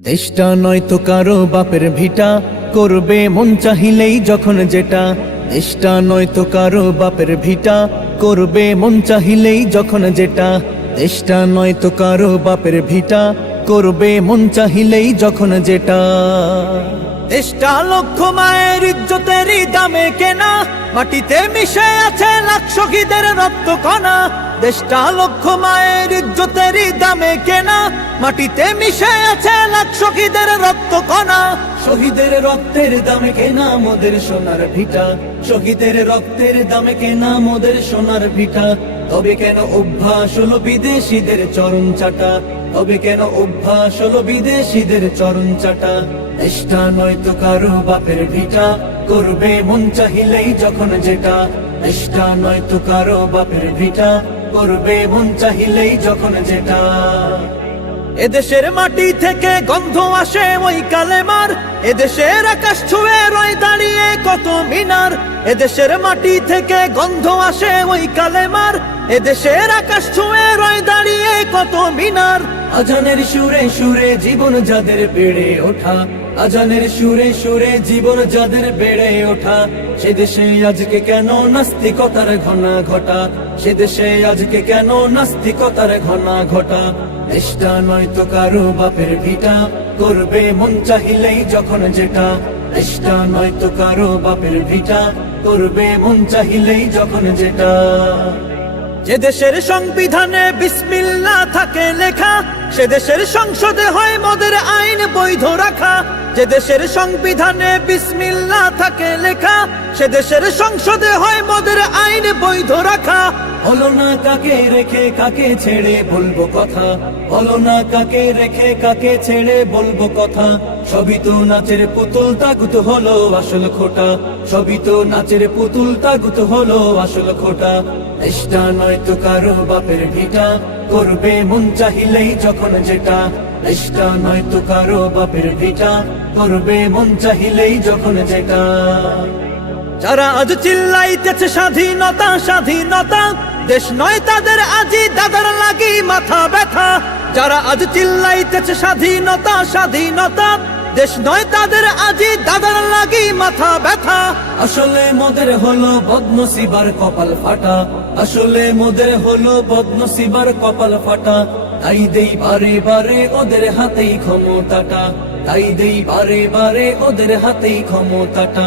দেশটা নয় তো কারও বাপের ভিটা। করবে মন চাহিলেই যখন যেটা। দেশটা নয় তো কারও বাপের ভিটা। করবে মন চাহিলেই যখন যেটা। দেশটা নয় তো কারও বাপের ভিটা। করবে মন চাহিলেই যখন যেটা। দেশটা লক্ষ মায়ের ইজ্জতেরই দামে কেনা। মাটিতে মিশে আছে লাখ রক্ত কণা দেশটা লক্ষ মায়ের ইজ্জতেরই দামে কেনা। মাটিতে মিশে আছে লাখ শহীদের রক্ত কণা। শহীদের রক্তের দামে কেনা মোদের সোনার ভিটা। শহীদের রক্তের দামে কেনা মোদের সোনার ভিটা। তবে কেন অভ্যাস হলো বিদেশিদের চরণ চাটা? তবে কেন অভ্যাস হলো বিদেশিদের চরণ চাটা? দেশটা নয় তো কারও বাপের ভিটা। করবে মন চাহিলেই যখন যেটা। দেশটা নয় তো কারও বাপের ভিটা। করবে মন চাহিলেই যখন যেটা। এদেশের মাটি থেকে গন্ধ আসে ওই কালেমার। এদেশের আকাশ ছুঁয়ে রয় দাঁড়িয়ে কত মিনার। এদেশের মাটি থেকে গন্ধ আসে ওই কালেমার। এদেশের আকাশ ছুঁয়ে রয় দাঁড়িয়ে কত মিনার। আজানের সুরে সুরে জীবন যাদের বেড়ে ওঠা, আজানের সুরে সুরে জীবন যাদের বেড়ে ওঠা, সে দেশে আজকে কেন নাস্তিকতার ঘনা ঘটা? সে দেশে আজকে কেন নাস্তিকতার ঘনা ঘটা? দেশটা নয় তো কারও বাপের ভিটা, করবে মন চাহিলেই যখন যেটা। দেশটা নয় তো কারও বাপের ভিটা, করবে মন চাহিলেই যখন যেটা। যে দেশের সংবিধানে বিসমিল্লা থাকে লেখা, সে দেশের সংসদে হয় মদের আইন বৈধ রাখা। যে দেশের সংবিধানে বিসমিল্লা থাকে লেখা, সে দেশের সংসদে হয় মদের বৈধ রাখা। হলো না কাকে রেখে কাকে ছেড়ে বলব কথা। হলো না কাকে রেখে কাকে ছেড়ে বলব কথা। সবই তো নাচের পুতুল, তাগুত হলো আসল খোটা। সবই তো নাচের পুতুল, তাগুত হলো আসল খোটা। দেশটা নয় তো কারও বাপের ভিটা। করবে মন চাহিলেই যখন যেটা। দেশটা নয় তো কারও বাপের ভিটা। করবে মন চাহিলেই যখন যেটা। যারা আজ চিল্লাইতেছে স্বাধীনতা স্বাধীনতা, দেশ নয় তাদের আজি দাদার লাগি মাথা ব্যথা। যারা আজ চিল্লাইতেছে স্বাধীনতা স্বাধীনতা, দেশ নয় তাদের আজি দাদার লাগি মাথা ব্যথা। আসলে মোদের হলো বদনসিবার কপাল ফাটা। আসলে মোদের হলো বদনসিবার কপাল ফাটা। তাই দেই বারে বারে ওদের হাতেই ক্ষমতাটা। তাই দেই বারে বারে ওদের হাতেই ক্ষমতাটা।